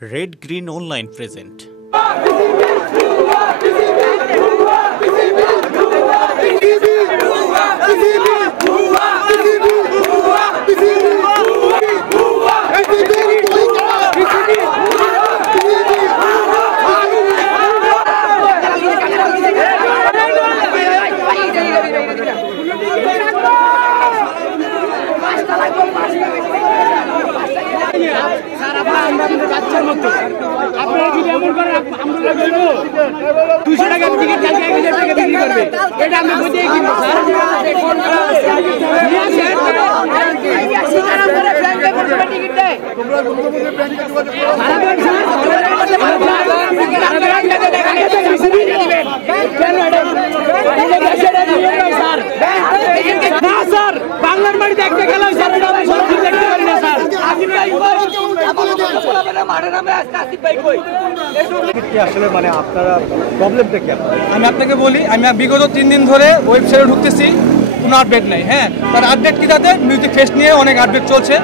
Red Green Online present. বাংলার মাটিতে একটা খেলা আমি আপনাকে বলি, আমি বিগত 3 দিন ধরে ওয়েবসাইটে ঢুকতেছি, কোনো আপডেট নাই। হ্যাঁ, তার আপডেট কি? তাদের মিউজিক ফেস্ট নিয়ে অনেক আপডেট চলছে,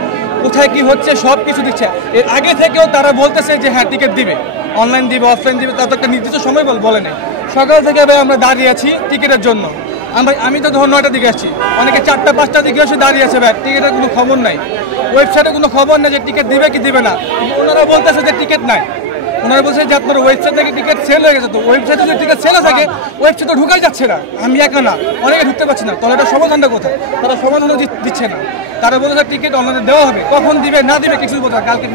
কোথায় কি হচ্ছে সব কিছু দিচ্ছে। এর আগে থেকেও তারা বলতেছে যে হ্যাঁ টিকিট দিবে, অনলাইন দিবে, অফলাইন দিবে, তার তো একটা নির্দিষ্ট সময় বলে নেই। সকাল থেকে ভাই আমরা দাঁড়িয়ে আছি টিকিটের জন্য। আমি তো ধর 9টার দিকে আসছি, অনেকে 4টা-5টার দিকে এসে দাঁড়িয়ে আছে ভাই, টিকিটের কোনো খবর নাই, ওয়েবসাইটে কোনো খবর নেই যে টিকিট দিবে কি দিবে না। ওনারা বলতেছে যে টিকিট নাই, ওনারা বলছে যে আপনার ওয়েবসাইট থেকে টিকিট সেল হয়ে গেছে। তো ওয়েবসাইটে যদি টিকিট সেল থাকে, ওয়েবসাইটে ঢুকাই যাচ্ছে না, আমি একা না, অনেকে ঢুকতে পারছি না। তাহলে এটা সমাধানটা কোথায়? তারা সমাধানও দিচ্ছে না। তারা বলছে টিকিট অনলাইনে দেওয়া হবে, কখন দিবে না দিবে কিছু বলতে, কালকে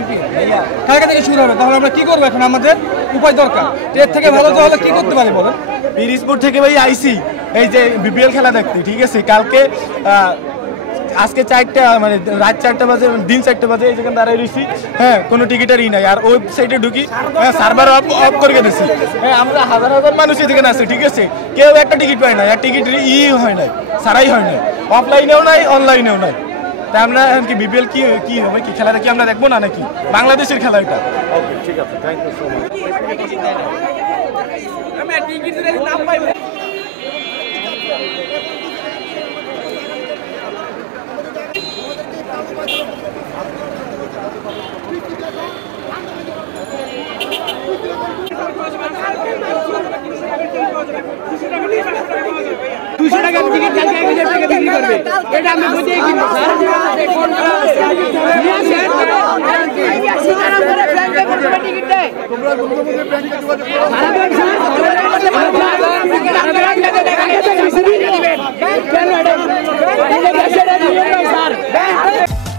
থেকে শুরু হবে। তাহলে আমরা কি করবো? এখন আমাদের উপায় দরকার। এর থেকে ভালো তো হলে কি করতে পারি বলেন? পিরিজপুর থেকে ভাই আইসি এই যে বিপিএল খেলা দেখতে, ঠিক আছে। কালকে আজকে 4টা মানে রাত 4টা বাজে, দিন 4টা বাজে এই যেখানে দাঁড়াই রয়েছি। হ্যাঁ, কোনো টিকিটেরই নাই। আর ওয়েবসাইটে ঢুকি, হ্যাঁ, সার্ভার অফ করে দিয়েছি। হ্যাঁ, আমরা হাজার হাজার মানুষ এখানে আছে, ঠিক আছে। কেউ একটা টিকিট পায় না, আর টিকিট হয় নাই, সারাই হয় নাই, অফলাইনেও নাই, অনলাইনেও নাই। তাই আমরা কি বিপিএল কি হবে, কি খেলাটা কি আমরা দেখবো না নাকি? বাংলাদেশের খেলা এটা। ওকে, ঠিক আছে, থ্যাংক ইউ সো মাচ।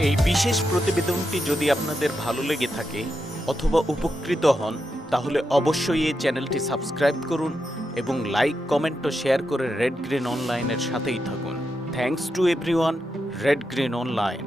এই বিশেষ প্রতিবেদনটি যদি আপনাদের ভালো লেগে থাকে অথবা উপকৃত হন, তাহলে অবশ্যই এই চ্যানেলটি সাবস্ক্রাইব করুন এবং লাইক, কমেন্ট ও শেয়ার করে রেড গ্রিন অনলাইনের সাথেই থাকুন। Thanks to everyone. Red green online.